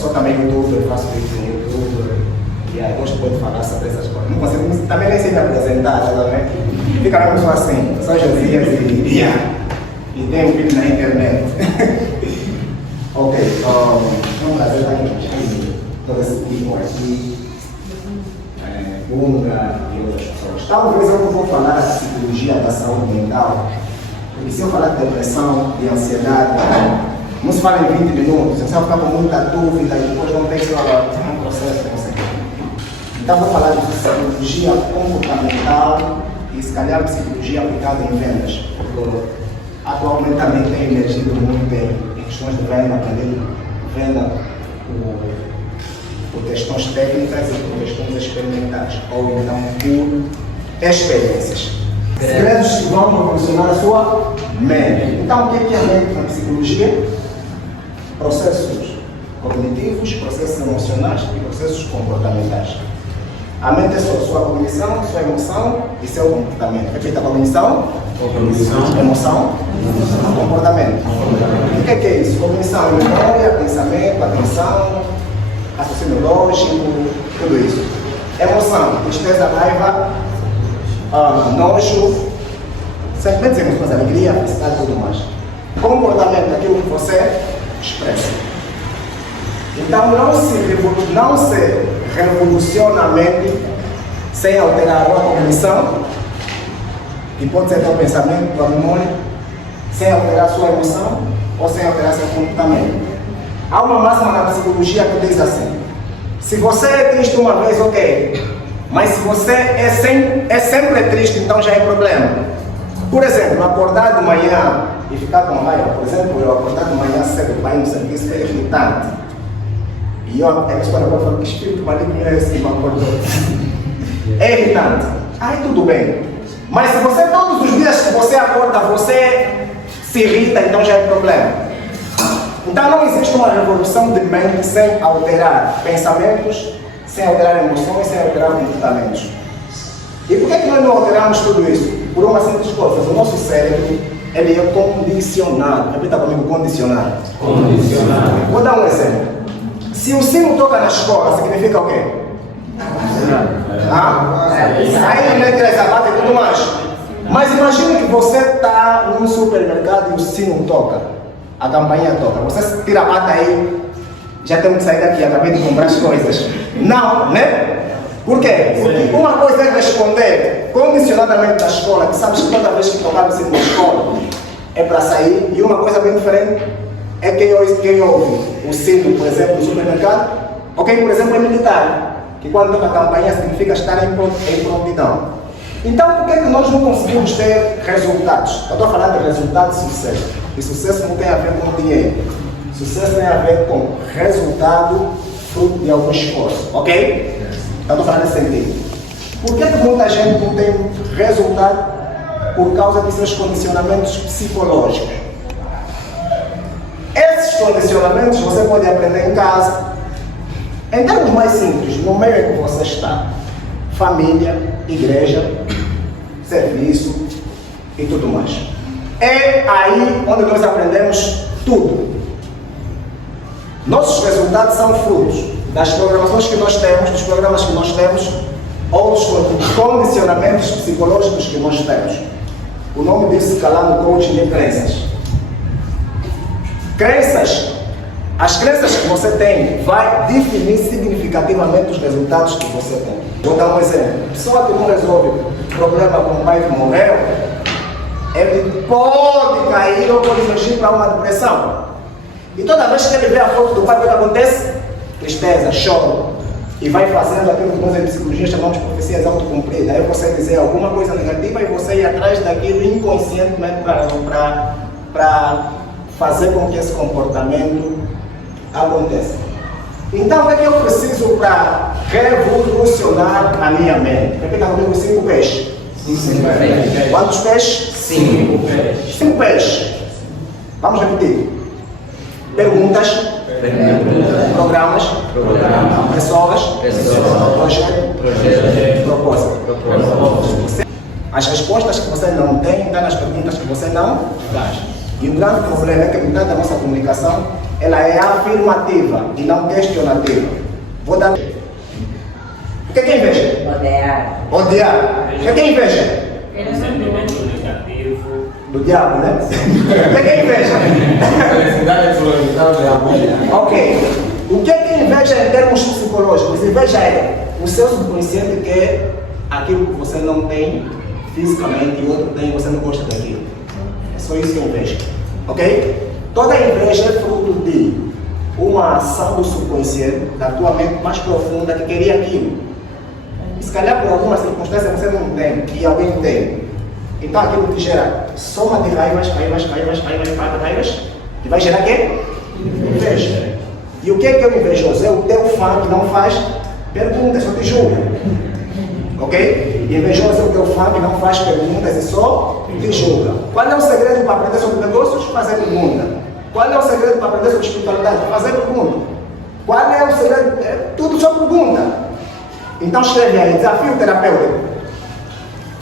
sou também youtuber, faço vídeos no YouTube. E aí gosto muito de falar sobre essas coisas. Não consigo, também nem sei me apresentar, tá vendo? Fica mesmo só assim, só Josias e tem um vídeo na internet. Ok, é um prazer estar aqui todo esse tipo aqui, Bunga e outras pessoas. Talvez eu não vou falar da psicologia da saúde mental, porque se eu falar de depressão e ansiedade, não se fala em 20 minutos, você vai ficar com muita dúvida e depois não tem que ser um processo, não sei. Então vou falar de psicologia comportamental e se calhar psicologia aplicada em vendas, porque atualmente também tem emergido muito em questões de venda, aprender venda por questões técnicas e por questões experimentais, ou então por experiências. Segredos que vão proporcionar a sua mente. Então o que é a mente na psicologia? Processos cognitivos, processos emocionais e processos comportamentais. A mente é sua cognição, sua emoção e seu comportamento. Repita: cognição, emoção, comportamento. O que é isso? Cognição é memória, pensamento, atenção, raciocínio lógico, tudo isso. Emoção: tristeza, raiva, nojo, sentimentos e emoções, alegria, felicidade e tudo mais. Comportamento: aquilo que você expressa. Então não se revoluciona a mente sem alterar a cognição, que pode ser teu pensamento, tua memória, sem alterar a sua emoção ou sem alterar seu comportamento. Há uma máxima na psicologia que diz assim: se você é triste uma vez, ok, mas se você é sempre triste, então já é problema. Por exemplo, acordar de manhã e ficar com raiva. Por exemplo, eu acordar de manhã cedo para ir no serviço é irritante. E eu, a pessoa pode falar: que espírito maligno é esse que me acordou? É irritante. Aí tudo bem. Mas se você, todos os dias que você acorda, você se irrita, então já é problema. Então não existe uma revolução de mente sem alterar pensamentos, sem alterar emoções, sem alterar comportamentos. E por que nós não alteramos tudo isso? Por uma simples coisa: o nosso cérebro, ele é condicionado. Repita comigo: condicionado. Condicionado. Vou dar um exemplo. Se o sino toca na escola, significa o quê? Aí na igreja bate e tudo mais. Mas imagine que você está num supermercado e o sino toca, a campainha toca. Você tira a bata aí, já temos que sair daqui, acabei de comprar as coisas. Não, né? Por quê? Porque uma coisa é responder condicionadamente da escola, que sabes que toda vez que tocar o sino na escola é para sair, e uma coisa bem diferente é quem ouve o sino, por exemplo, no supermercado, ou quem, por exemplo, é militar, que quando toca a campainha significa estar em prontidão. Então, por que nós não conseguimos ter resultados? Eu estou a falar de resultado de sucesso. E sucesso não tem a ver com dinheiro. Sucesso tem a ver com resultado fruto de algum esforço, ok? Eu estou falando nesse sentido. Por que muita gente não tem resultado? Por causa de seus condicionamentos psicológicos. Esses condicionamentos você pode aprender em casa. Em termos mais simples, no meio em que você está: família, igreja, serviço e tudo mais. É aí onde nós aprendemos tudo. Nossos resultados são frutos das programações que nós temos, dos programas que nós temos, ou dos condicionamentos psicológicos que nós temos. O nome disso, se calhar, no coaching de crenças. Crenças, as crenças que você tem vai definir significativamente os resultados que você tem. Vou dar um exemplo. A pessoa que não resolve problema com o pai que morreu, ele pode cair ou pode fugir para uma depressão. E toda vez que ele vê a foto do pai, o que acontece? Tristeza, choro. E vai fazendo aquilo que nós em psicologia chamamos de profecias autocumpridas. Aí você dizer alguma coisa negativa e você ir atrás daquilo inconscientemente para fazer com que esse comportamento aconteça. Então, o que é que eu preciso para revolucionar a minha mente? Repita comigo: 5 peixes. 5 peixes. Quantos peixes? 5 peixes. 5 peixes. Vamos repetir. Perguntas. Programas. Pessoas. Projeto. Propósito. As respostas que você não tem estão nas perguntas que você não faz. E o grande problema é que metade da nossa comunicação ela é afirmativa e não questionativa. Vou dar. O que é inveja? Odiar. Odiar. O que é inveja? Um sentimento negativo. Do diabo, né? O que é inveja? Ok. O que é inveja em termos psicológicos? Inveja é o seu subconsciente quer aquilo que você não tem fisicamente e o outro tem e você não gosta daquilo. É só isso que é inveja. Ok? Toda inveja é fruto de uma ação do subconsciente, da tua mente mais profunda que queria aquilo. E se calhar por alguma circunstância você não tem e alguém tem. Então aquilo que gera soma de raivas, que vai gerar o quê? Inveja. E o que é o invejoso? É o teu fã que não faz perguntas, só te julga. Ok? E invejoso é o teu fã que não faz perguntas e só te julga. Qual é o segredo para aprender sobre negócios? Fazer pergunta. Qual é o segredo para aprender sobre espiritualidade? Fazer pergunta. Qual é o segredo? É tudo só pergunta. Então escreve aí, desafio terapêutico.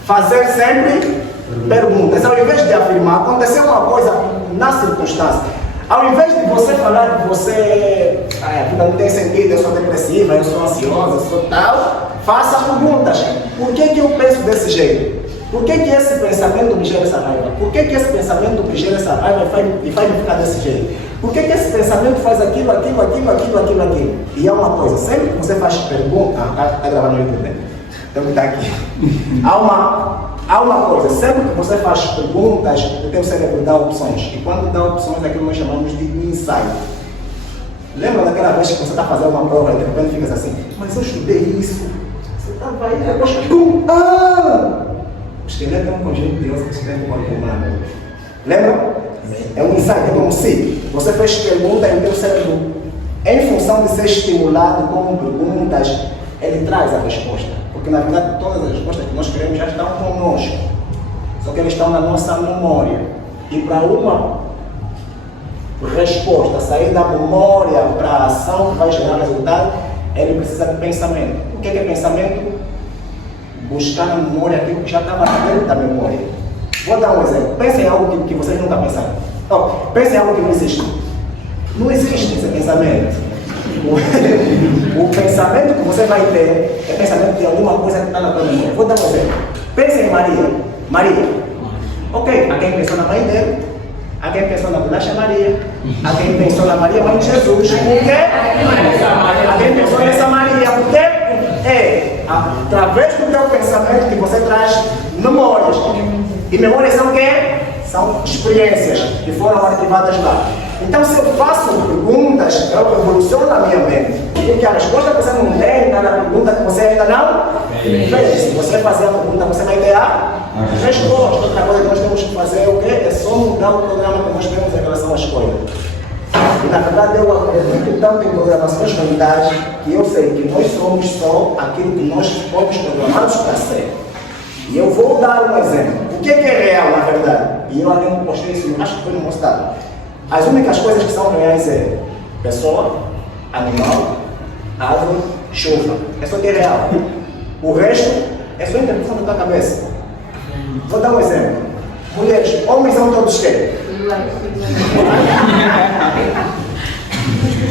Fazer sempre perguntas. Ao invés de afirmar, aconteceu uma coisa na circunstância. Ao invés de você falar que você a vida não tem sentido, eu sou depressiva, eu sou ansiosa, eu sou tal, faça perguntas. Por que eu penso desse jeito? Por que esse pensamento me gera essa raiva? Por que esse pensamento me gera essa raiva e faz me ficar desse jeito? Por que esse pensamento faz aquilo? E é uma coisa, sempre que você faz pergunta, está gravando no YouTube, né? Então está aqui. Há uma coisa, sempre que você faz perguntas, o teu cérebro dá opções. E quando dá opções, é aquilo que nós chamamos de insight. Lembra daquela vez que você está fazendo uma prova e de repente ficas assim, mas eu estudei isso. Você estava aí, depois, pum, O esqueleto é um conjunto de ossos que tem um corpo humano. Lembra? É um insight, é como se você fez pergunta e o teu cérebro, em função de ser estimulado com perguntas, ele traz a resposta. Porque na verdade todas as respostas que nós queremos já estão conosco. Só que elas estão na nossa memória. E para uma resposta sair da memória para a ação que vai gerar resultado, ele precisa de pensamento. O que é pensamento? Buscar na memória aquilo que já estava dentro da memória. Vou dar um exemplo. Pense em algo que vocês nunca pensaram. Pense em algo que não existe. Não existe esse pensamento. O pensamento que você vai ter é pensamento de alguma coisa que está na tua memória. Vou dar um exemplo. Pense em Maria. Ok, há quem pensou na mãe dele, há quem pensou na bolacha Maria, há quem pensou na Maria, mãe de Jesus. Por quê? Há quem pensou nessa Maria. Por quê? É através do teu pensamento que você traz memórias. E memórias são o quê? São experiências que foram arquivadas lá. Então, se eu faço perguntas, eu revoluciono a minha mente. Porque a resposta que você não tem está na pergunta que você ainda não fez. Se você fazer a pergunta, você vai ter a resposta. Outra coisa que nós temos que fazer é o quê? É só mudar o programa que nós temos em relação às coisas. E na verdade, eu acredito tanto em programações mentais que eu sei que nós somos só aquilo que nós fomos programados para ser. E eu vou dar um exemplo. O que é real, na verdade? E eu até postei isso, acho que foi no mostrado. As únicas coisas que são reais é pessoa, animal, árvore, chuva. É só que é real. O resto é só interpretação da tua cabeça. Vou dar um exemplo. Mulheres, homens são todos quê?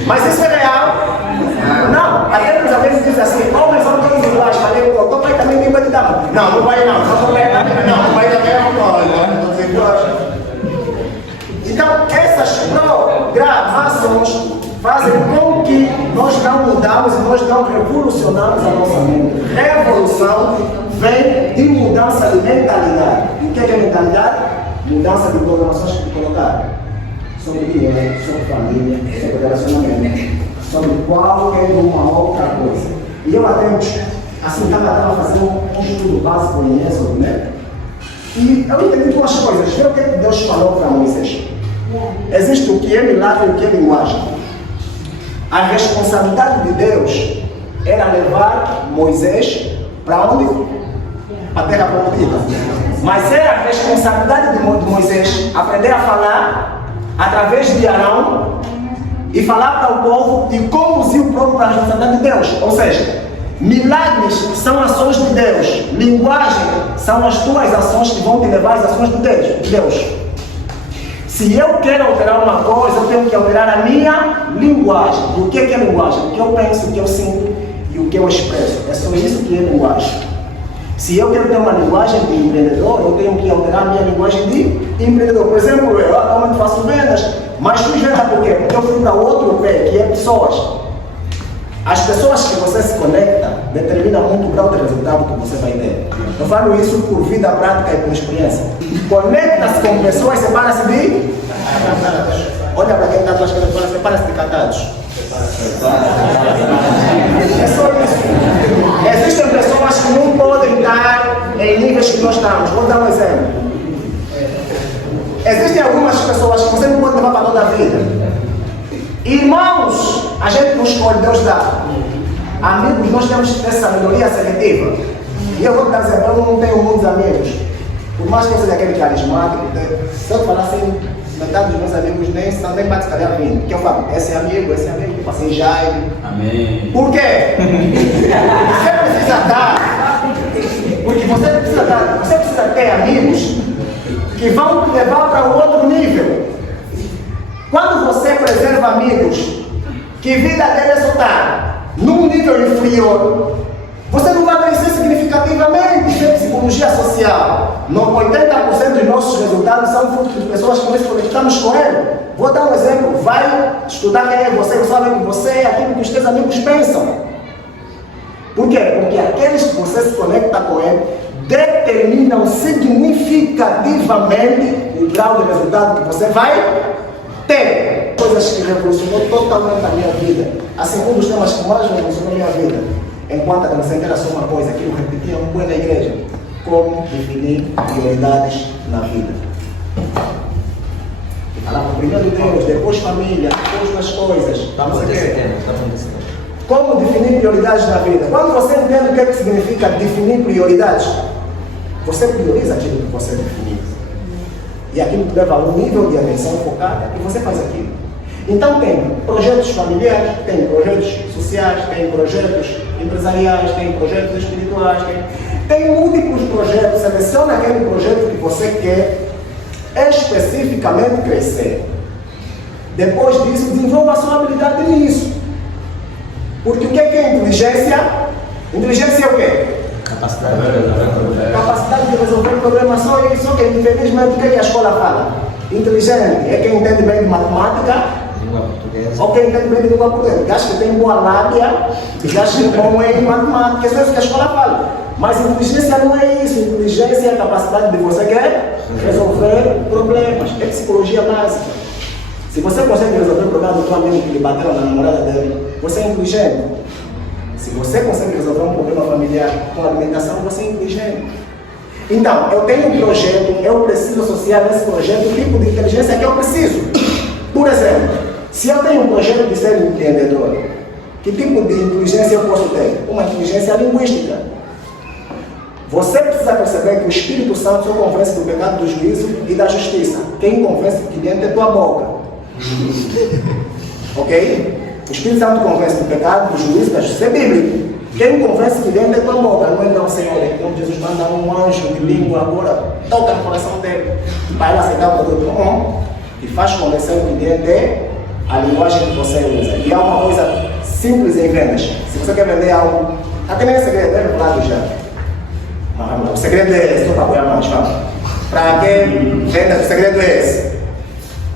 Mas isso é real? Não. Até os amigos dizem assim, homens são todos iguais. Falei, o teu pai também tem de dar. Não vai não. Não vai também não. Todos iguais. Então, essas programações fazem com que nós não mudamos e nós não revolucionamos a nossa mente. Revolução vem de mudança de mentalidade. E o que é mentalidade? Mudança de programações que colocaram. Sobre dinheiro, sobre família, sobre relacionamento, sobre qualquer uma outra coisa. E eu até, assim, estava fazendo um estudo básico em Êxodo, né? E eu entendi duas coisas. Vê o que Deus falou para Moisés. Existe o que é milagre e o que é linguagem. A responsabilidade de Deus era levar Moisés para onde? Para a terra prometida. Mas era a responsabilidade de Moisés aprender a falar através de Arão e falar para o povo e conduzir o povo para a responsabilidade de Deus. Ou seja, milagres são ações de Deus. Linguagem são as tuas ações que vão te levar às ações de Deus. Se eu quero alterar uma coisa, eu tenho que alterar a minha linguagem. E o que é linguagem? O que eu penso, o que eu sinto e o que eu expresso. É só isso que é linguagem. Se eu quero ter uma linguagem de empreendedor, eu tenho que alterar a minha linguagem de empreendedor. Por exemplo, eu atualmente faço vendas, mas fiz venda por quê? Porque eu fui para outro pé, que é pessoas. As pessoas que você se conecta determinam muito o grau de resultado que você vai ter. Eu falo isso por vida prática e por experiência. Conecta-se com pessoas, separa-se de... Olha para quem está atrás, separa-se de catados. É só isso. Existem pessoas que não podem estar em níveis que nós estamos. Vou dar um exemplo. Existem algumas pessoas que você não pode levar para toda a vida. Irmãos, a gente não escolhe, Deus dá. Amigos, nós temos que ter sabedoria seletiva. E eu vou te dar exemplo, eu não tenho muitos amigos. Por mais que eu seja aquele carismático, se eu falar assim, metade dos meus amigos nem bate calhar vindo. Que eu falo, esse é amigo, tipo assim, Jair. Amém. Por quê? Você precisa dar. Porque você precisa ter amigos que vão te levar para um outro nível. Quando você preserva amigos que vida deles está num nível inferior, você não vai crescer significativamente. Isso é psicologia social. 80% dos nossos resultados são fruto de pessoas que nós conectamos com ele. Vou dar um exemplo. Vai estudar quem é você, sabe que você é aquilo que os teus amigos pensam. Por quê? Porque aqueles que você se conecta com ele determinam significativamente o grau de resultado que você vai ter. Coisas que revolucionou totalmente a minha vida. Assim, um dos temas que mais revolucionou a minha vida, enquanto adolescente, era só uma coisa que eu repetia muito na igreja: como definir prioridades na vida. E falava primeiro Deus, depois família, depois as coisas. Estamos nesse tema. Como definir prioridades na vida? Quando você entende o que significa definir prioridades, você prioriza aquilo que você definiu. E aquilo que leva a um nível de atenção focada, e você faz aquilo. Então tem projetos familiares, tem projetos sociais, tem projetos empresariais, tem projetos espirituais, tem múltiplos projetos. Seleciona aquele projeto que você quer especificamente crescer. Depois disso, desenvolva a sua habilidade nisso. Porque o que é inteligência? Inteligência é o quê? Capacidade de resolver problemas. Só que infelizmente o que a escola fala? Inteligente é quem entende bem de matemática, língua portuguesa, ou quem entende bem de língua portuguesa. Que acha que tem boa lábia, que acha que é bom em matemática. Isso é o que a escola fala. Mas inteligência não é isso. Inteligência é a capacidade de você quer resolver problemas. É psicologia básica. Se você consegue resolver o problema do teu amigo que lhe bateu na namorada dele, você é inteligente. Se você consegue resolver um problema familiar com alimentação, você é inteligente. Então, eu tenho um projeto, eu preciso associar nesse projeto o tipo de inteligência que eu preciso. Por exemplo, se eu tenho um projeto de ser empreendedor, que tipo de inteligência eu posso ter? Uma inteligência linguística. Você precisa perceber que o Espírito Santo só convence do pecado, do juízo e da justiça. Quem convence do que dentro é tua boca. Ok? O Espírito Santo convence do pecado, do juízo, da justiça. É bíblico. Quem convence que dentro é tua boca. Não é não, Senhor. Então Jesus manda um anjo de língua agora, toca no coração dele, para ele aceitar o produto. E faz convencer o que dentro é a linguagem que você usa. E há uma coisa simples em vendas. Se você quer vender algo, até nem é segredo, é revelado já. Mas, o segredo é esse, estou para apoiar mais, vamos. Para quem venda, o segredo é esse.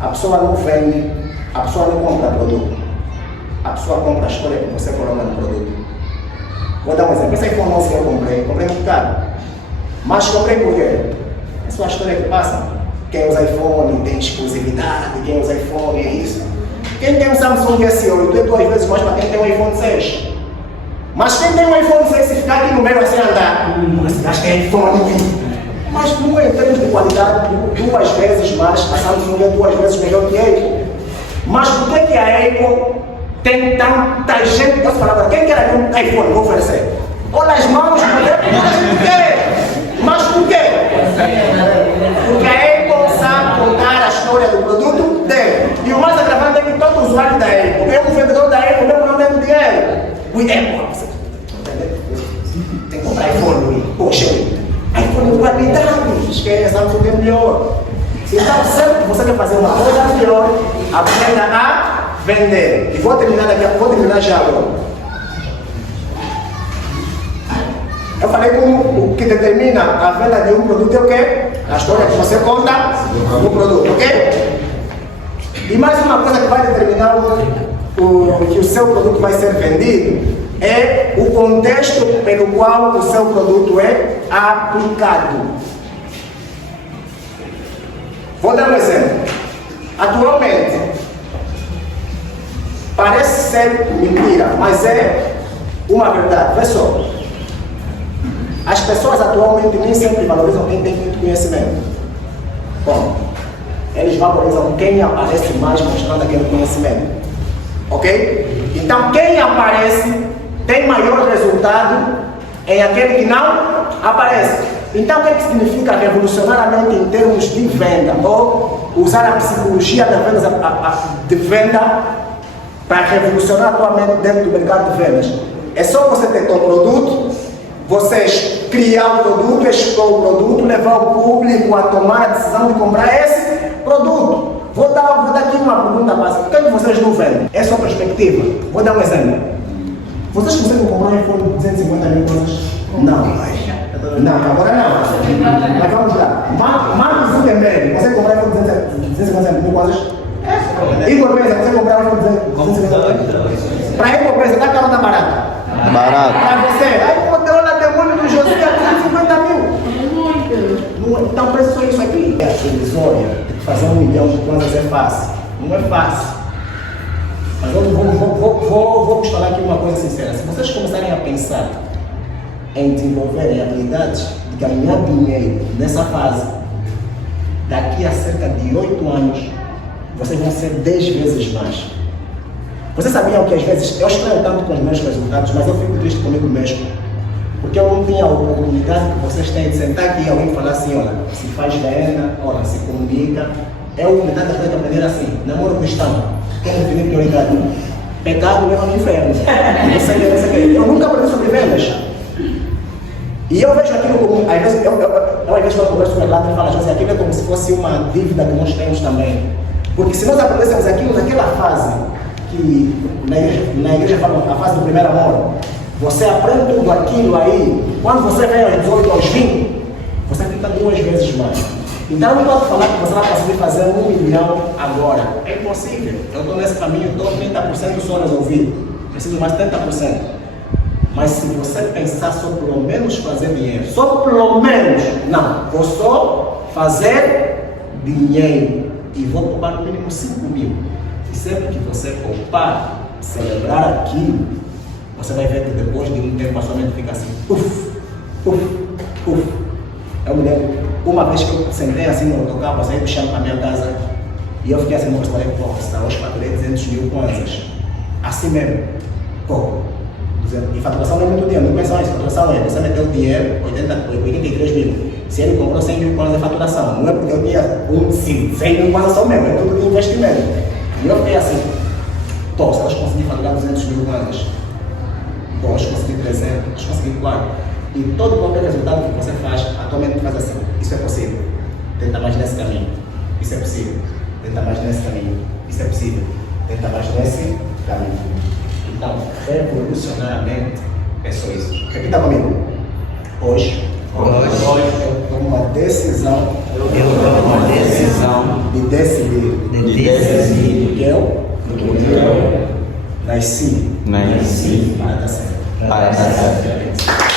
A pessoa não vende, a pessoa não compra produto. A pessoa compra a história que você coloca no produto. Vou dar um exemplo. Esse iPhone 11 que eu comprei muito caro. Mas comprei por quê? É só a história que passa. Quem usa iPhone tem exclusividade, quem usa iPhone é isso. Quem tem um Samsung S8 é 2 vezes mais para quem tem um iPhone 6. Mas quem tem um iPhone 6, se ficar aqui no meio assim andar, acho que é iPhone. Mas não é em termos de qualidade, 2 vezes mais, a Samsung é 2 vezes melhor que a Apple. Mas por que a Apple tem tanta gente? Essa palavra, quem quer um iPhone? Vou oferecer. Olha as mãos, por quê? Mas por quê? Porque a Apple sabe contar a história do produto dele. E o mais agravante é que todo usuário da Apple, eu, um vendedor da Apple, mesmo não tenho dinheiro. O Apple, tem que comprar iPhone, poxa, iPhone de qualidade, esquece, Samsung é melhor. Então, sempre que você quer fazer uma coisa melhor, aprenda a vender. E vou terminar já agora. Eu falei que o que determina a venda de um produto é o quê? A história que você conta no produto, ok? E mais uma coisa que vai determinar que o seu produto vai ser vendido é o contexto pelo qual o seu produto é aplicado. Vou dar um exemplo. Atualmente, parece ser mentira, mas é uma verdade. Vê só. As pessoas atualmente nem sempre valorizam quem tem muito conhecimento. Bom, eles valorizam quem aparece mais mostrando aquele conhecimento. Ok? Então, quem aparece tem maior resultado em aquele que não aparece. Então, o que significa revolucionar a mente em termos de venda? Ou usar a psicologia de venda para revolucionar a tua mente dentro do mercado de vendas? É só você ter teu produto, vocês criar o produto, expor o produto, levar o público a tomar a decisão de comprar esse produto. Vou dar aqui uma pergunta básica. Por que vocês não vendem? É sua perspectiva. Vou dar um exemplo. Vocês conseguem comprar um iPhone de 250 mil coisas? Não. Não, agora não. Mas vamos lá. Marcos Zuckerberg, você comprar um iPhone de 250 mil coisas? Igor Presa, você comprar um iPhone de 250 mil? Para Igor Presa, está caro ou está barato? Barato. Para você, aí controla demônio do José a 250 mil. Então, preço só isso aqui. É ilusória. Fazer 1 milhão de coisas é fácil. Não é fácil. Mas eu vou falar aqui uma coisa sincera. Se vocês começarem a pensar em desenvolverem habilidades de ganhar dinheiro nessa fase, daqui a cerca de 8 anos, vocês vão ser 10 vezes mais. Vocês sabiam que às vezes eu estranho tanto com os meus resultados, mas eu fico triste comigo mesmo. Porque eu não tinha a oportunidade que vocês têm de sentar aqui e alguém falar assim, olha, se faz venda, olha, se comunica. É a oportunidade de aprender assim, namoro cristão. Quem definir prioridade? Pecado leva no inferno. Eu nunca aprendi sobre vendas. E eu vejo aquilo como, às vezes, às vezes quando eu converso com o Relato, eu falo assim, aquilo é como se fosse uma dívida que nós temos também. Porque se nós aprendêssemos aquilo naquela fase, que na igreja falam a fase do primeiro amor, você aprende tudo aquilo aí, quando você vem aos 18, aos 20, você fica 2 vezes mais. Então não pode falar que você vai conseguir fazer 1 milhão agora. É impossível. Eu estou nesse caminho, estou 30% só resolvido. Preciso mais 30%. Mas se você pensar só pelo menos fazer dinheiro, só pelo menos, não, vou só fazer dinheiro e vou poupar no mínimo 5 mil. E sempre que você poupar, celebrar aquilo, você vai ver que depois de um tempo a sua mente fica assim, Eu me lembro, uma vez que eu sentei assim no autocarro, saí do chão para a minha casa e eu fiquei assim, eu falei, hoje faturei 200 mil kwanzas. Assim mesmo, E faturação não é muito dinheiro, não pensam nisso, faturação é, você meteu o dinheiro, 83 mil. Se ele comprou 100 mil kwanzas de faturação, não é porque eu tinha 100 mil kwanzas só mesmo, é tudo de investimento. E eu fiquei assim, se elas conseguirem faturar 200 mil kwanzas, hoje consegui 300, consegui 4. E todo qualquer resultado que você faz, atualmente faz assim, isso é possível, tenta mais nesse caminho, isso é possível, tenta mais nesse caminho, isso é possível, tenta mais nesse caminho. Então, revolucionar a mente é só isso. Repita comigo. Hoje eu tomo uma decisão de decidir que eu nasci para dar certo.